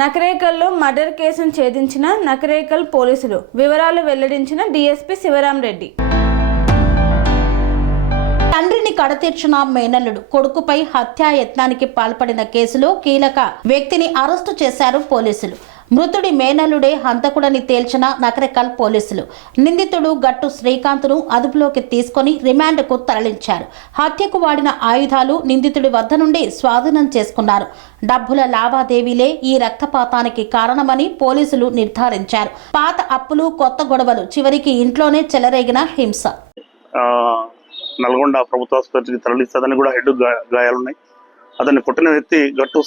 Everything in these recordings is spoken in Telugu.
నకరేకల్లో మర్డర్ కేసును ఛేదించిన నకరేకల్ పోలీసులు. వివరాలు వెల్లడించిన డీఎస్పీ శివరాం రెడ్డి. తండ్రిని కడతీర్చిన మేనల్లుడు కొడుకుపై హత్యాయత్నానికి పాల్పడిన కేసులో కీలక వ్యక్తిని అరెస్టు చేశారు పోలీసులు. మృతుడి మేనల్లుడే హంతకుడని తేల్చిన నకరేకల్ పోలీసులు నిందితుడు గట్టు శ్రీకాంత్ను అదుపులోకి తీసుకుని రిమాండ్కు తరలించారు. హత్యకు వాడిన ఆయుధాలు నిందితుడి వద్ద నుండి స్వాధీనం చేసుకున్నారు. డబ్బుల లావాదేవీలే ఈ రక్తపాతానికి కారణమని పోలీసులు నిర్ధారించారు. పాత అప్పులు, కొత్త గొడవలు, చివరికి ఇంట్లోనే చెలరేగిన హింస. నల్గొండ ప్రభుత్వ ఆసుపత్రికి తరలిస్తుందని కూడా హెడ్ గాయాలున్నాయి. అతన్ని కొట్టిన వ్యక్తి గట్టు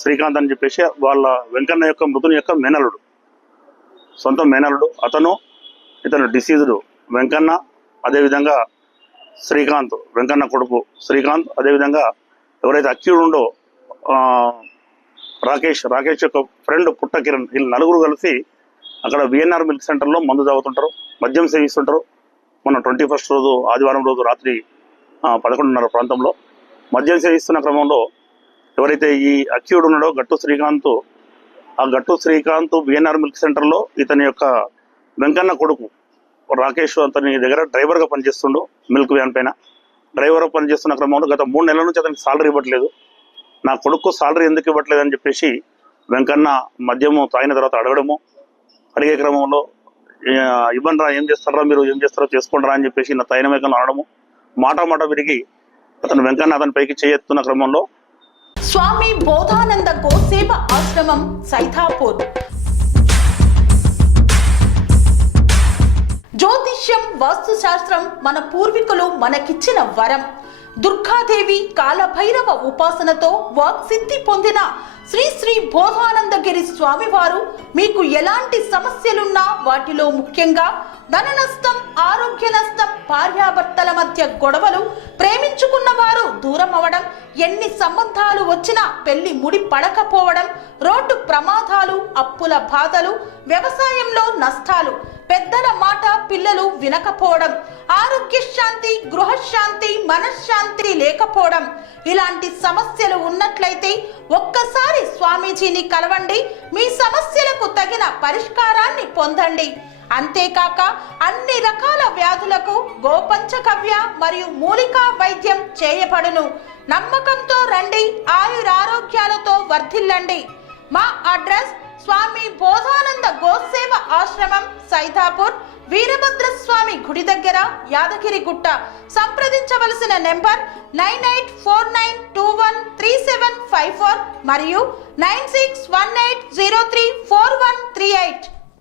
శ్రీకాంత్ అని చెప్పేసి వాళ్ళ వెంకన్న యొక్క మృతుని యొక్క మేనల్లుడు, సొంత మేనల్లుడు. ఇతను డిసీజ్డ్ వెంకన్న, అదేవిధంగా శ్రీకాంత్, వెంకన్న కొడుకు శ్రీకాంత్, అదేవిధంగా ఎవరైతే అక్యూడ్ ఉండో రాకేష్ యొక్క ఫ్రెండ్ పుట్ట కిరణ్, వీళ్ళు నలుగురు కలిసి అక్కడ విఎన్ఆర్ మిల్క్ సెంటర్లో మందు తాగుతుంటారు, మద్యం సేవిస్తుంటారు. మొన్న 21 రోజు ఆదివారం రోజు రాత్రి 11:30 ప్రాంతంలో మద్యం సేవిస్తున్న క్రమంలో ఎవరైతే ఈ అక్యూడ్ ఉన్నాడో గట్టు శ్రీకాంత్ విఎన్ఆర్ మిల్క్ సెంటర్లో ఇతని యొక్క వెంకన్న కొడుకు రాకేష్ అతని దగ్గర డ్రైవర్గా పనిచేస్తుండు. మిల్క్ వ్యాన్ పైన డ్రైవర్గా పనిచేస్తున్న క్రమంలో గత 3 నెలల నుంచి అతనికి సాలరీ ఇవ్వట్లేదు. నా కొడుకు సాలరీ ఎందుకు ఇవ్వట్లేదు అని చెప్పేసి వెంకన్న మద్యము తాగిన తర్వాత అడిగే క్రమంలో ఇవ్వండి రా, ఏం చేస్తారా మీరు, ఏం చేస్తారో చేసుకోండి అని చెప్పేసి నా తైన మేకను అనడము, మాట విరిగి అతను వెంకన్న అతని పైకి చేయెత్తున్న క్రమంలో స్వామి బోధానంద గోసేవ ఆశ్రమం సైథాపూర్. జ్యోతిష్యం, వాస్తుశాస్త్రం మన పూర్వీకులు మనకిచ్చిన వరం. దుర్గాదేవి, కాలభైరవ ఉపాసనతో వాక్సిద్ధి పొందిన శ్రీ బోధానందగిరి స్వామివారు మీకు ఎలాంటి సమస్యలున్నా, వాటిలో ముఖ్యంగా ధన నష్టం, ఆరోగ్య నష్టం, భార్యాభర్తల మధ్య గొడవలు, ప్రేమించుకున్న వారు దూరం అవడం, ఎన్ని సంబంధాలు వచ్చినా పెళ్లి ముడి పడకపోవడం, రోడ్డు ప్రమాదాలు, అప్పుల బాధలు, వ్యవసాయంలో నష్టాలు, పెద్దల మాట పిల్లలు వినకపోవడం, ఆరోగ్య శాంతి, గృహశాంతి, మనశ్శాంతి లేకపోవడం, ఇలాంటి సమస్యలు ఉన్నట్లయితే ఒక్కసారి స్వామీజీని కలవండి. మీ సమస్యలకు తగిన పరిష్కారాన్ని పొందండి. అంతేకాక అన్ని రకాల వ్యాధులకు గోపంచకవ్య మరియు మూలికా వైద్యం చేయబడును. నమ్మకంతో రండి, ఆయురారోగ్యాలతో వర్ధిల్లండి. మా అడ్రస్ స్వామి బోధానంద గోసేవ ఆశ్రమం, సైథాపూర్, వీరభద్రస్వామి గుడి దగ్గర, యాదగిరిగుట్ట. సంప్రదించవలసిన నెంబర్ 9849213754 మరియు 9618034138.